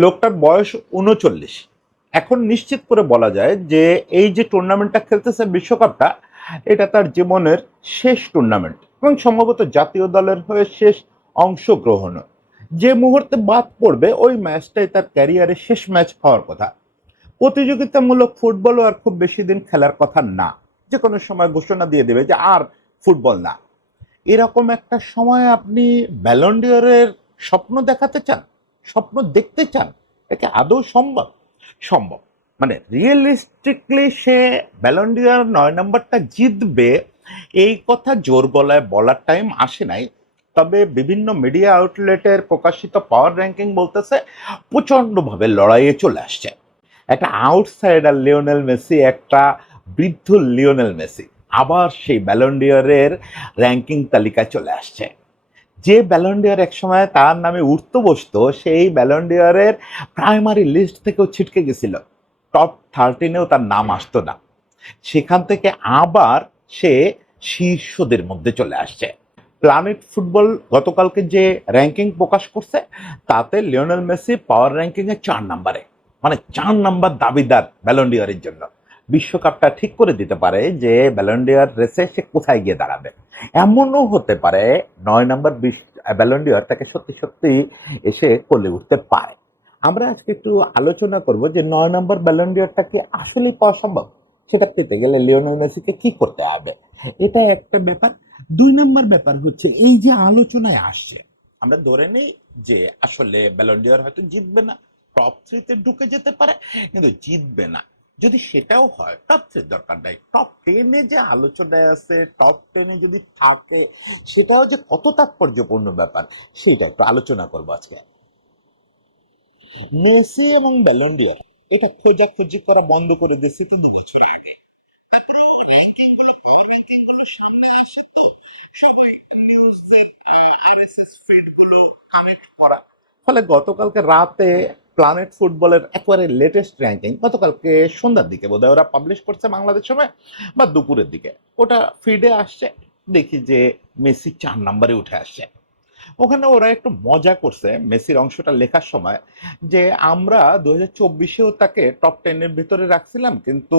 লোকটার বয়স ৩৯। এখন নিশ্চিত করে বলা যায় যে এই যে টুর্নামেন্টটা খেলতেছে বিশ্বকাপটা, এটা তার জীবনের শেষ টুর্নামেন্ট এবং সম্ভবত জাতীয় দলের হয়ে শেষ অংশগ্রহণ। যে মুহূর্তে বাদ পড়বে ওই ম্যাচটাই তার ক্যারিয়ারের শেষ ম্যাচ হওয়ার কথা। প্রতিযোগিতামূলক ফুটবলও আর খুব বেশি দিন খেলার কথা না, যে কোনো সময় ঘোষণা দিয়ে দেবে যে আর ফুটবল না। এরকম একটা সময় আপনি ব্যালন ডিওরের স্বপ্ন দেখাতে চান, স্বপ্ন দেখতে চান? এটা আদৌ সম্ভব? সম্ভব। মানে রিয়েলিস্টিকলি সে ব্যালন ডিওর ৯ নম্বরটা জিতবে এই কথা জোর গলায় বলার টাইম আসে নাই। তবে বিভিন্ন মিডিয়া আউটলেটের প্রকাশিত পাওয়ার র্যাঙ্কিং বলতেছে প্রচণ্ডভাবে লড়াইয়ে চলে আসছে। একটা আউটসাইডার লিওনেল মেসি, একটা বৃদ্ধ লিওনেল মেসি আবার সেই ব্যালন ডিওরের র্যাঙ্কিং তালিকায় চলে আসছে। যে ব্যালন ডিওর একসময় তার নামে উঠতে বসতো, সেই ব্যালন ডিওরের প্রাইমারি লিস্ট থেকেও ছিটকে গেছিল, টপ 13-এও তার নাম আসতো না। সেখান থেকে আবার সে শীর্ষদের মধ্যে চলে আসছে। প্ল্যানেট ফুটবল গতকালকে যে র্যাঙ্কিং প্রকাশ করছে, তাতে লিওনেল মেসি পাওয়ার র্যাঙ্কিংয়ে ৪ নম্বরে, মানে ৪ নম্বর দাবিদার ব্যালন ডিওরের জন্য। বিশ্বকাপটা ঠিক করে দিতে পারে যে ব্যালন ডিওর রেসে সে কোথায় গিয়ে দাঁড়াবে। এমনও হতে পারে ৯ নম্বর ব্যালন ডিওর তাকে সত্যি সত্যি এসে কোলে উঠতে পারে। আমরা আজকে একটু আলোচনা করব যে ৯ নম্বর ব্যালন ডিওরটা কি আসলেই পাওয়া সম্ভব। সেটা পেতে গেলে লিওনেল মেসিকে কি করতে হবে, এটা একটা ব্যাপার। ২ নম্বর ব্যাপার হচ্ছে এই যে আলোচনায় আসছে, আমরা ধরে নেই যে আসলে ব্যালন ডিওর হয়তো জিতবে না, টপ 3-তে ঢুকে যেতে পারে, কিন্তু জিতবে না। যদি সেটাও হয়, টপ 3 দরকার নাই, টপ 10-এ যে আলোচনায় আছে, টপ 10-এ যদি থাকে, সেটাও যে কত তাৎপর্যপূর্ণ ব্যাপার, সেটা একটু আলোচনা করবো আজকে। মেসি এবং ব্যালন ডিওর এটা খোঁজাখুঁজি করা বন্ধ করে দিয়েছে কিন্তু বছর আগে। তারপরেও র্যাঙ্কিং গুলো, পাওয়ার র্যাঙ্কিং গুলো সামনে আসে তো সবাই নিউজ আরএসএস ফিড গুলো কানেক্ট করা। ফলে গতকালকে রাতে প্ল্যানেট ফুটবলের একেবারে লেটেস্ট র্যাঙ্কিং গতকালকে সন্ধ্যার দিকে বোধহয় ওরা পাবলিশ করছে বাংলাদেশ সময়, বা দুপুরের দিকে ওটা ফিডে আসছে। দেখি যে মেসি ৪ নম্বরে উঠে আসছে। ওখানে ওরা একটু মজা করছে মেসির অংশটা লেখার সময়, যে আমরা ২০২৪-এও তাকে টপ 10-এর ভিতরে রাখছিলাম, কিন্তু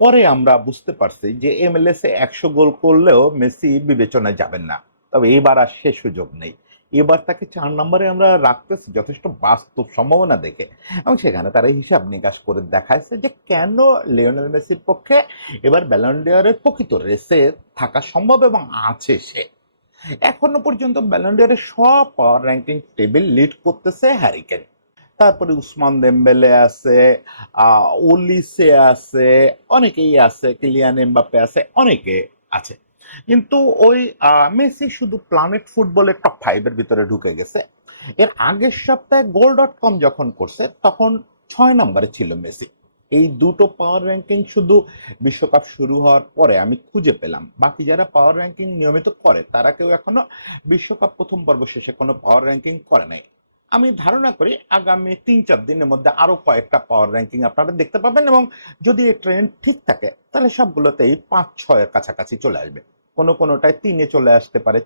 পরে আমরা বুঝতে পারছি যে MLS এ ১০০ গোল করলেও মেসি বিবেচনায় যাবেন না। তবে এবার আর সে সুযোগ নেই। এবার তাকে ৪ নম্বরে আমরা রাখতেছি যথেষ্ট বাস্তব সম্ভাবনা দেখে। এবং সেখানে তারা হিসাব নিকাশ করে দেখাইছে যে কেন লিওনেল মেসির পক্ষে এবার ব্যালন ডিওরের প্রকৃত রেসে থাকা সম্ভব এবং আছে সে। এখনো পর্যন্ত ব্যালন ডিওরের সব পাওয়ার র্যাঙ্কিং টেবিল লিড করতেছে হ্যারি কেন। তারপরে উসমান দেমবেলে আছে, ওলিসে আছে, অনেকেই আছে, কিলিয়ান এমবাপ্পে আছে, অনেকে আছে। কিন্তু ওই মেসি শুধু প্ল্যানেট ফুটবলের টপ 5-এর ভিতরে ঢুকে গেছে। এর আগের সপ্তাহে goal.com যখন করছে তখন ৬ নম্বরে ছিল মেসি। এই দুটো পাওয়ার র্যাঙ্কিং শুধু বিশ্বকাপ শুরু হওয়ার পরে আমি খুঁজে পেলাম। বাকি যারা পাওয়ার র্যাঙ্কিং নিয়মিত করে তারা কেউ এখনো বিশ্বকাপ প্রথম পর্ব শেষে কোনো পাওয়ার র্যাঙ্কিং করে নাই। আমি ধারণা করি আগামী ৩-৪ দিনের মধ্যে আরো কয়েকটা পাওয়ার র্যাঙ্কিং আপনারা দেখতে পাবেন, এবং যদি এই ট্রেন্ড ঠিক থাকে তাহলে সবগুলোতেই ৫-৬ এর কাছাকাছি চলে আসবে। কোনোটায় ৩-এ চলে আসতে পারে,